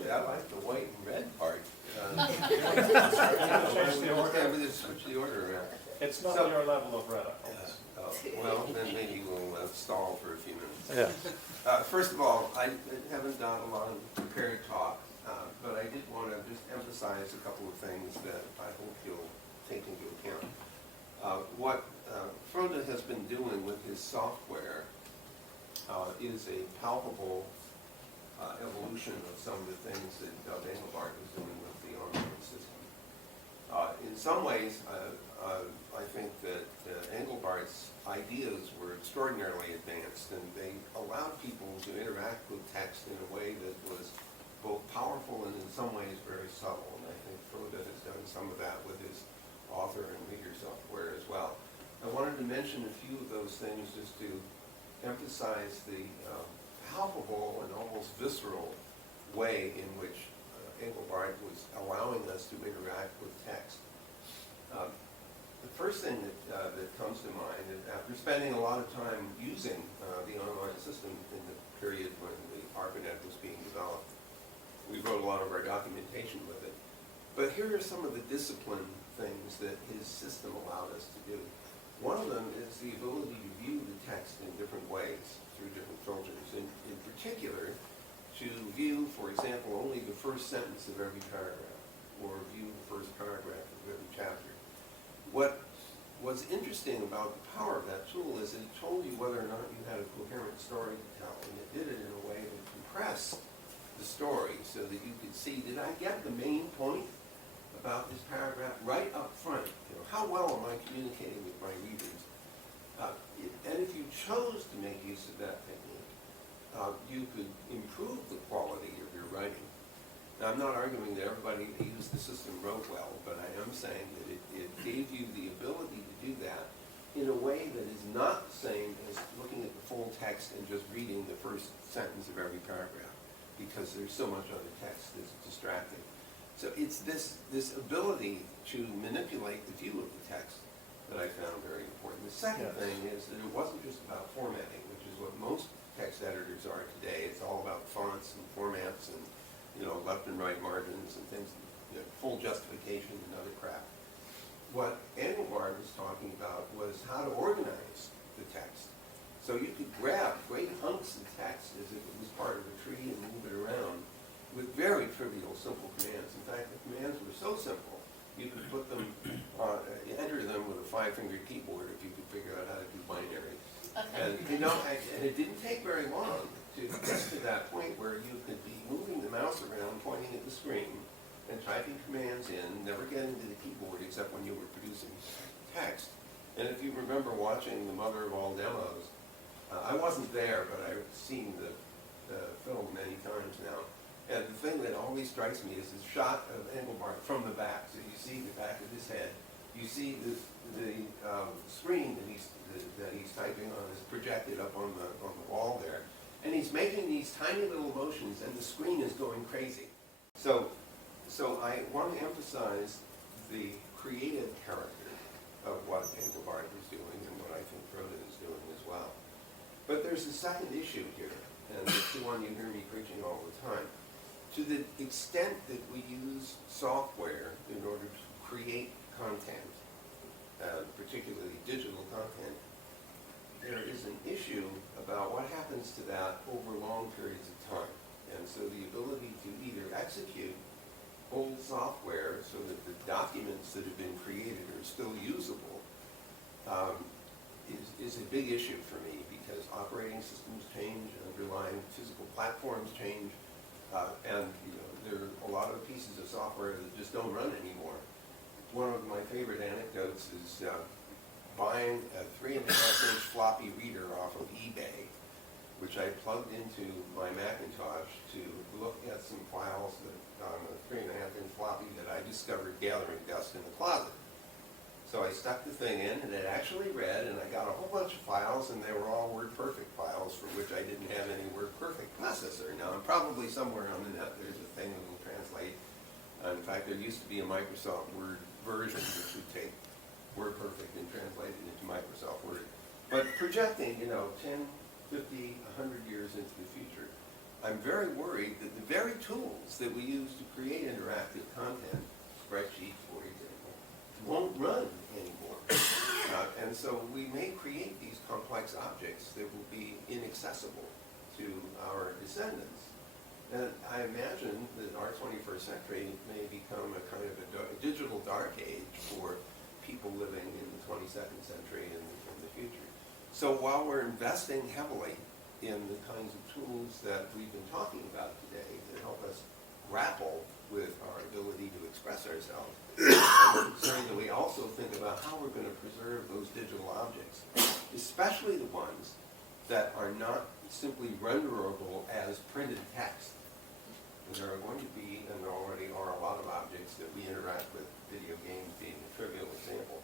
Actually, I like the white and red part. Change the order. Yeah, we just switch the order around. It's not So- your level of red, I promise. Well, then maybe we'll stall for a few minutes. Yeah. First of all, I haven't done a lot of prepared talk, but I did want to just emphasize a couple of things that I hope you'll take into account. What Frode has been doing with his software is a palpable evolution of some of the things that Engelbart was doing with the online system. In some ways, I think that Engelbart's ideas were extraordinarily advanced, and they allowed people to interact with text in a way that was both powerful and in some ways very subtle. And I think Frode has done some of that with his author and reader software as well. I wanted to mention a few of those things just to emphasize the palpable and almost visceral way in which Engelbart was allowing us to interact with text. The first thing that comes to mind is after spending a lot of time using the online system in the period when the ARPANET was being developed, we wrote a lot of our documentation with it. But here are some of the discipline things that his system allowed us to do. One of them is the ability to view the text in different ways through different filters. In particular, to view, for example, only the first sentence of every paragraph, or view the first paragraph of every chapter. What was interesting about the power of that tool is it told you whether or not you had a coherent story to tell, and it did it in a way that compressed the story so that you could see, did I get the main point about this paragraph right up front? You know, how well am I communicating with my readers? And if you chose to make use of that technique, you could improve the quality of your writing. Now, I'm not arguing that everybody that used the system wrote well, but I am saying that it gave you the ability to do that in a way that is not the same as looking at the full text and just reading the first sentence of every paragraph, because there's so much other text that's distracting. So it's this ability to manipulate the view of the text that I found very important. The second thing is that it wasn't just about formatting, which is what most text editors are today. It's all about fonts and formats and left and right margins and things, full justification and other crap. What Engelbart was talking about was how to organize the text. So you could grab great hunks of text as if it was part of a tree and move it around with very trivial, simple commands. In fact, the commands were so simple, you could put them, enter them with a 5-fingered keyboard if you could figure out how to do binary. And, and it didn't take very long to get to that point where you could be moving the mouse around, pointing at the screen, and typing commands in, never getting to the keyboard except when you were producing text. And if you remember watching the mother of all demos, I wasn't there, but I've seen the film many times now. And the thing that always strikes me is this shot of Engelbart from the back. So you see the back of his head. You see the screen that he's typing on is projected up on the wall there. And he's making these tiny little motions, and the screen is going crazy. So I want to emphasize the creative character of what Engelbart is doing and what I think Frode is doing as well. But there's a second issue here, and it's the one you hear me preaching all the time. To the extent that we use software in order to create content, particularly digital content, there is an issue about what happens to that over long periods of time. And so the ability to either execute old software so that the documents that have been created are still usable is a big issue for me, because operating systems change, underlying physical platforms change, and there are a lot of pieces of software that just don't run anymore. One of my favorite anecdotes is buying a 3.5-inch floppy reader off of eBay, which I plugged into my Macintosh to look at some files that, on a 3.5-inch floppy that I discovered gathering dust in the closet. So I stuck the thing in, and it actually read, and I got a whole bunch of files, and they were all WordPerfect files for which I didn't have any WordPerfect processor. Now, probably somewhere on the net there's a thing that will translate. In fact, there used to be a Microsoft Word version which would take WordPerfect and translate it into Microsoft Word. But projecting, 10, 50, 100 years into the future, I'm very worried that the very tools that we use to create interactive content, spreadsheets, for example, won't run anymore. And so we may create these complex objects that will be inaccessible to our descendants. And I imagine that our 21st century may become a kind of a digital dark age for people living in the 22nd century and in the future. So while we're investing heavily in the kinds of tools that we've been talking about today to help us grapple with our ability to express ourselves, I'm concerned that we also think about how we're going to preserve those digital objects, especially the ones that are not simply renderable as printed text. There are going to be, and there already are, a lot of objects that we interact with, video games being a trivial example.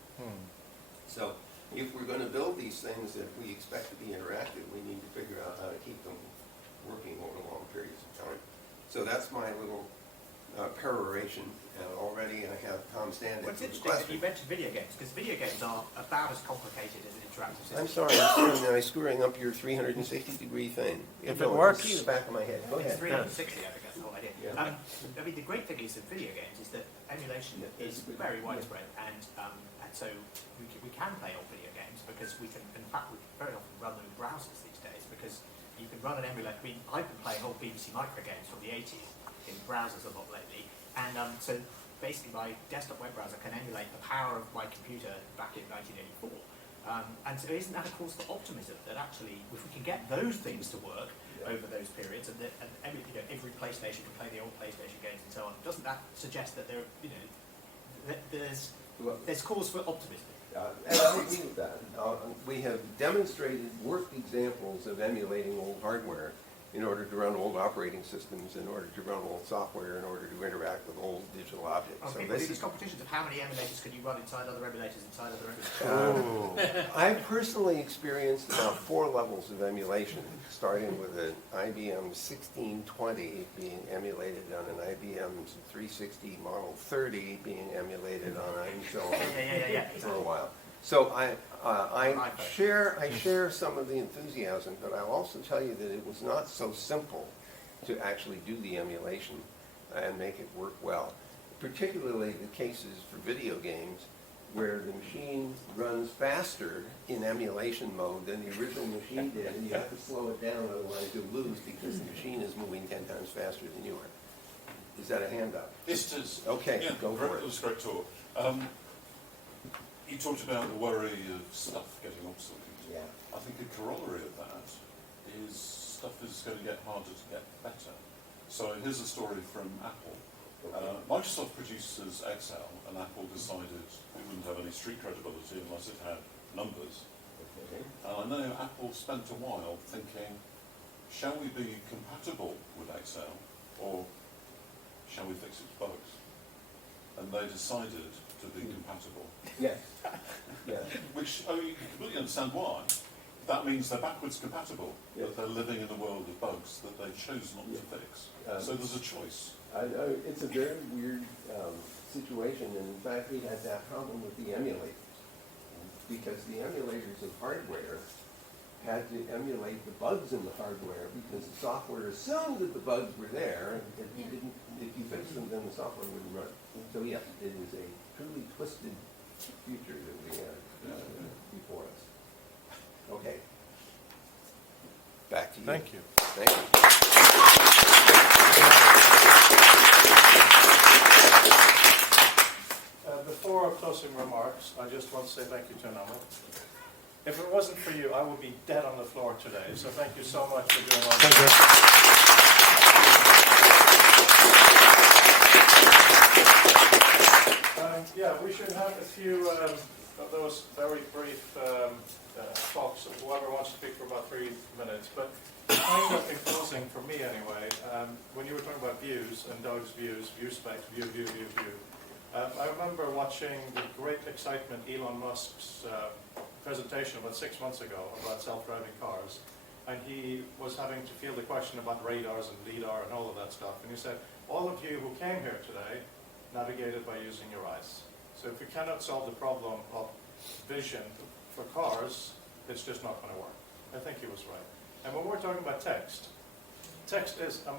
So if we're going to build these things that we expect to be interactive, we need to figure out how to keep them working over long periods of time. So that's my little peroration, and already I have Tom standing. Well, it's interesting that you mentioned video games, because video games are about as complicated as an interactive system. I'm sorry, I'm screwing up your 360-degree thing. If it works. See the back of my head. Go It's ahead. 360, I think that's the whole idea. Yeah. I mean, the great thing is with video games is that emulation is very widespread, and so we can play old video games because we can, in fact, we can very often run them in browsers these days because you can run an emulator. I mean, I've been playing old BBC Micro games from the 80s in browsers a lot lately, and so basically my desktop web browser can emulate the power of my computer back in 1984. And so isn't that a cause for optimism that actually, if we can get those things to work over those periods, and every PlayStation can play the old PlayStation games and so on, doesn't that suggest that there's cause for optimism? And I agree with that. We have demonstrated worked examples of emulating old hardware in order to run old operating systems, in order to run old software, in order to interact with old digital objects. So this these is competitions of how many emulators can you run inside other emulators inside other emulators? I've personally experienced about 4 levels of emulation, starting with an IBM 1620 being emulated on an IBM 360 Model 30 being emulated on and so on for a while. So I share some of the enthusiasm, but I'll also tell you that it was not so simple to actually do the emulation and make it work well. Particularly the cases for video games where the machine runs faster in emulation mode than the original machine did, and you have to slow it down, otherwise you'll lose because the machine is moving 10 times faster than you are. Is that a hand up? Yes, it is. Okay, Yeah, go for it. It was a great talk. You talked about the worry of stuff getting obsolete. Yeah. I think a corollary of that is stuff is going to get harder to get better. So here's a story from Apple. Microsoft produces Excel, and Apple decided it wouldn't have any street credibility unless it had numbers. Okay. And I know Apple spent a while thinking, shall we be compatible with Excel, or shall we fix its bugs? And they decided to be compatible. Yes. Yes. Which, you can completely understand why. That means they're backwards compatible, Yes. that they're living in a world of bugs that they chose not to fix. So there's a choice. It's a very weird situation, and in fact we had that problem with the emulators, because the emulators of hardware had to emulate the bugs in the hardware because the software assumed that the bugs were there, and if you fixed them, then the software wouldn't run. So yes, it is a truly twisted future that we have before us. Okay. Back to you. Thank you. Thank you. Before closing remarks, I just want to say thank you to Namo. If it wasn't for you, I would be dead on the floor today. So thank you so much for doing all that. Yeah, we should have a few of those very brief talks. Whoever wants to speak for about 3 minutes. But kind of in closing, for me anyway, when you were talking about views and Doug's views, view specs, view. I remember watching the great excitement Elon Musk's presentation about 6 months ago about self-driving cars, and he was having to field the question about radars and LIDAR and all of that stuff, and he said, all of you who came here today navigated by using your eyes. So if we cannot solve the problem of vision for cars, it's just not going to work. I think he was right. And when we're talking about text, text is the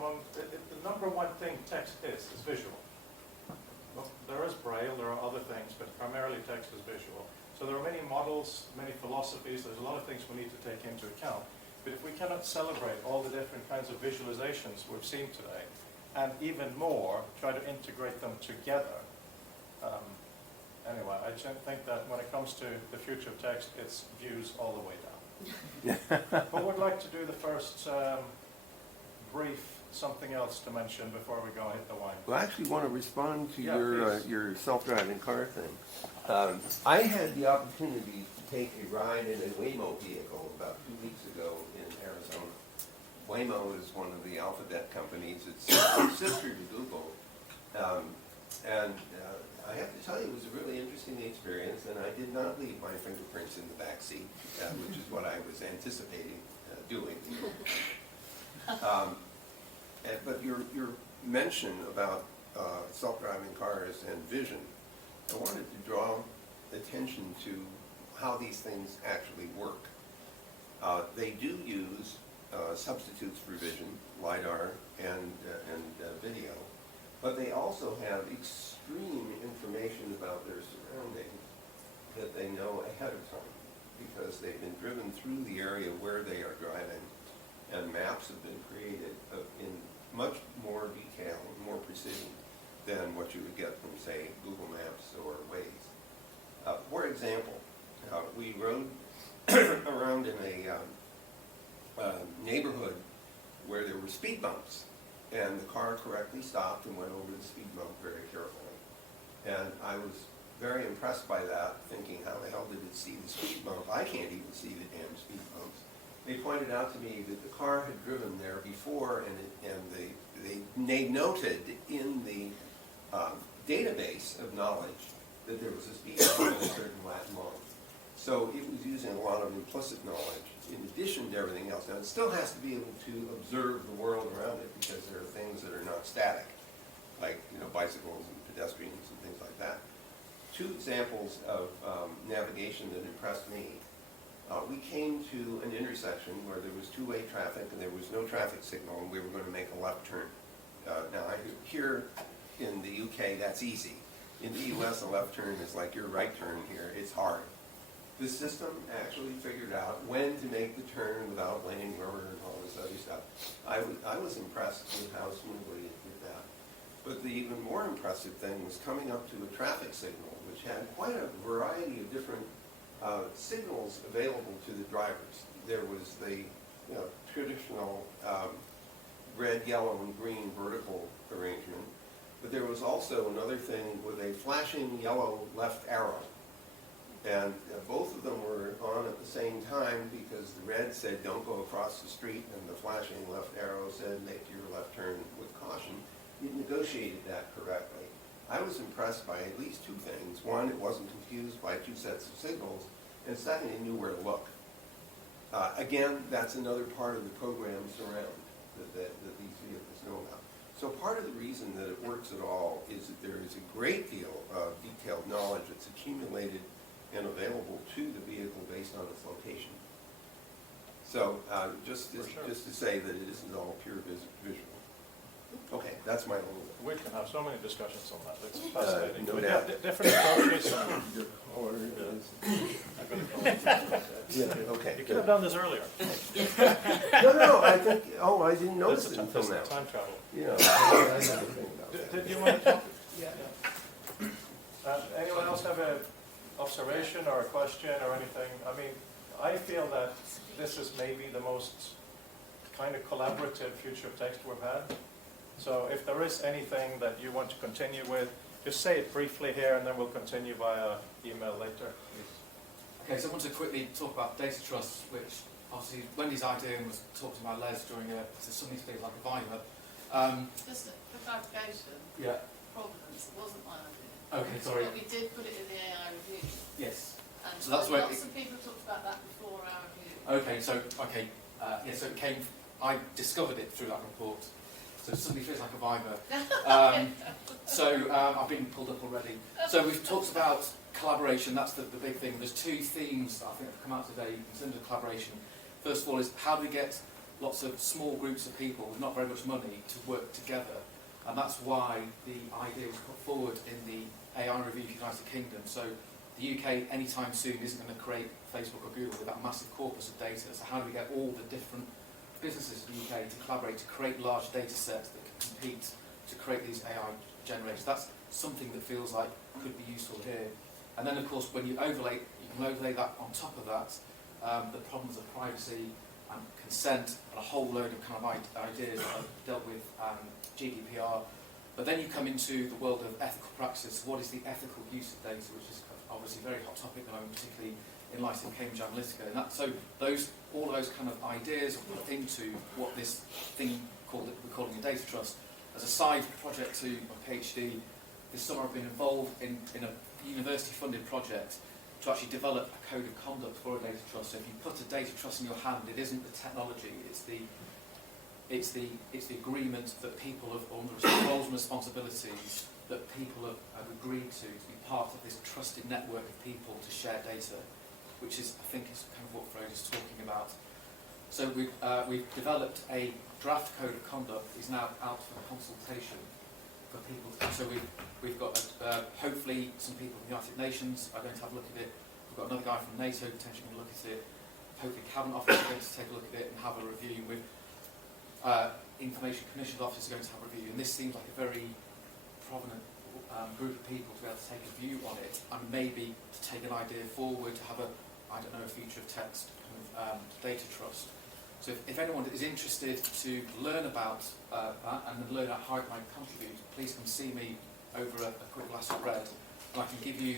number one thing text is visual. Well, there is Braille, there are other things, but primarily text is visual. So there are many models, many philosophies, there's a lot of things we need to take into account. But if we cannot celebrate all the different kinds of visualizations we've seen today, and even more, try to integrate them together, anyway, I think that when it comes to the future of text, it's views all the way down. But we'd like to do the first brief, something else to mention before we go hit the wine. Well, I actually want to respond to Yeah, your self-driving car thing. I had the opportunity to take a ride in a Waymo vehicle about 2 weeks ago in Arizona. Waymo is one of the alphabet companies. It's a sister to Google. I have to tell you, it was a really interesting experience, and I did not leave my fingerprints in the back seat, which is what I was anticipating doing. But your mention about self-driving cars and vision, I wanted to draw attention to how these things actually work. They do use substitutes for vision, LiDAR and video, but they also have extreme information about their surroundings that they know ahead of time because they've been driven through the area where they are driving, and maps have been created in much more detail and more precision than what you would get from, say, Google Maps or WAIS. For example, we rode around in a neighborhood where there were speed bumps, and the car correctly stopped and went over the speed bump very carefully. And I was very impressed by that, thinking, how the hell did it see the speed bump? I can't even see the damn speed bumps. They pointed out to me that the car had driven there before, and they noted in the database of knowledge that there was a speed bump in a certain Latin line. So it was using a lot of implicit knowledge in addition to everything else. Now, it still has to be able to observe the world around it because there are things that are not static, like bicycles and pedestrians and things like that. Two examples of navigation that impressed me. We came to an intersection where there was two-way traffic and there was no traffic signal, and we were going to make a left turn. Now, here in the UK, that's easy. In the US, a left turn is like your right turn here. It's hard. The system actually figured out when to make the turn without laying rubber and all this other stuff. I was impressed with how smoothly it did that. But the even more impressive thing was coming up to a traffic signal, which had quite a variety of different signals available to the drivers. There was the traditional red, yellow, and green vertical arrangement, but there was also another thing with a flashing yellow left arrow. And both of them were on at the same time because the red said don't go across the street and the flashing left arrow said make your left turn with caution. It negotiated that correctly. I was impressed by at least two things. One, it wasn't confused by two sets of signals, and second, it knew where to look. Again, that's another part of the program surround that these vehicles know about. So part of the reason that it works at all is that there is a great deal of detailed knowledge that's accumulated and available to the vehicle based on its location. So just to say that it isn't all pure visual. Okay, that's my little. We can have so many discussions on that. It's fascinating. No But doubt. different approaches. Yeah, okay. You could have done this earlier. No, I think, I didn't notice it until now. Time travel. Yeah. I never think about that. Did you want to talk? Yeah. Anyone else have an observation or a question or anything? I mean, I feel that this is maybe the most kind of collaborative future of text we've had. So if there is anything that you want to continue with, just say it briefly here and then we'll continue via email later. Okay, so I want to quickly talk about data trust, which obviously Wendy's idea and was talked about Les during something feels like a Viva. Just for clarification, Yeah. Providence wasn't my idea. Okay, sorry. But we did put it in the AI review. Yes. And So that's where lots of people talked about that before our review. Okay, so so it came. I discovered it through that report. So it suddenly feels like a Viva. I've been pulled up already. So we've talked about collaboration. That's the big thing. There's two themes that I think have come out today in terms of collaboration. First of all is how do we get lots of small groups of people with not very much money to work together. And that's why the idea was put forward in the AI review of the United Kingdom. So the UK anytime soon isn't going to create Facebook or Google with that massive corpus of data. So how do we get all the different businesses in the UK to collaborate to create large data sets that can compete to create these AI generators? That's something that feels like could be useful here. And then of course when you can overlay that on top of that, the problems of privacy and consent and a whole load of kind of ideas that I've dealt with GDPR. But then you come into the world of ethical practices. What is the ethical use of data, which is obviously a very hot topic at the moment, particularly in light of Cambridge Analytica. And so all those kind of ideas are put into what this thing we're calling a data trust. As a side project to my PhD, this summer I've been involved in a university-funded project to actually develop a code of conduct for a data trust. So if you put a data trust in your hand, it isn't the technology, it's the agreement that people have, or the roles and responsibilities that people have agreed to be part of this trusted network of people to share data, which is, I think, is kind of what Freud is talking about. So we've developed a draft code of conduct. It's now out for consultation for people. So we've got hopefully some people from the United Nations are going to have a look at it. We've got another guy from NATO potentially going to look at it. Hopefully Cabinet Office are going to take a look at it and have a review. With Information Commission's Office are going to have a review. And this seems like a very prominent group of people to be able to take a view on it and maybe to take an idea forward to have a future of text kind of data trust. So if anyone is interested to learn about that and learn how it might contribute, please come see me over a quick glass of bread. And I can give you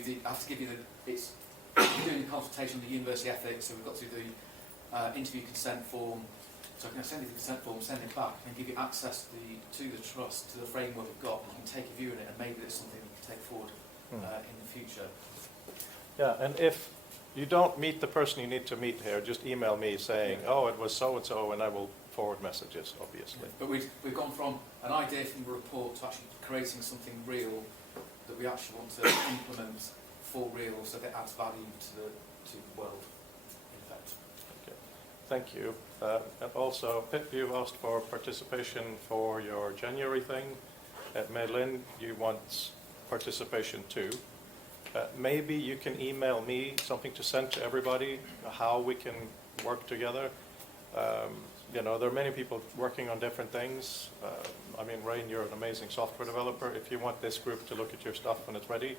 we're doing a consultation on the university ethics, so we've got to do the interview consent form. So I can send you the consent form, send it back, and give you access to the trust, to the framework we've got. You can take a view in it, and maybe it's something you can take forward in the future. Yeah, and if you don't meet the person you need to meet here, just email me saying, oh, it was so-and-so, and I will forward messages, obviously. But we've gone from an idea from the report to actually creating something real that we actually want to implement for real, so that it adds value to the world, in fact. Okay. Thank you. And also, Pip, you asked for participation for your January thing. Madeline, you want participation too. Maybe you can email me something to send to everybody, how we can work together. There are many people working on different things. Rain, you're an amazing software developer. If you want this group to look at your stuff when it's ready,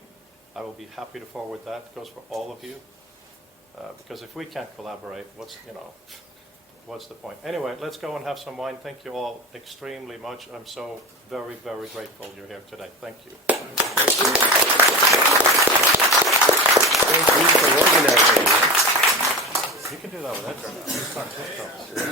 I will be happy to forward that. It goes for all of you. Because if we can't collaborate, what's the point? Anyway, let's go and have some wine. Thank you all extremely much. I'm so very, very grateful you're here today. Thank you. Thank you for organizing. You can do that with Edgar now.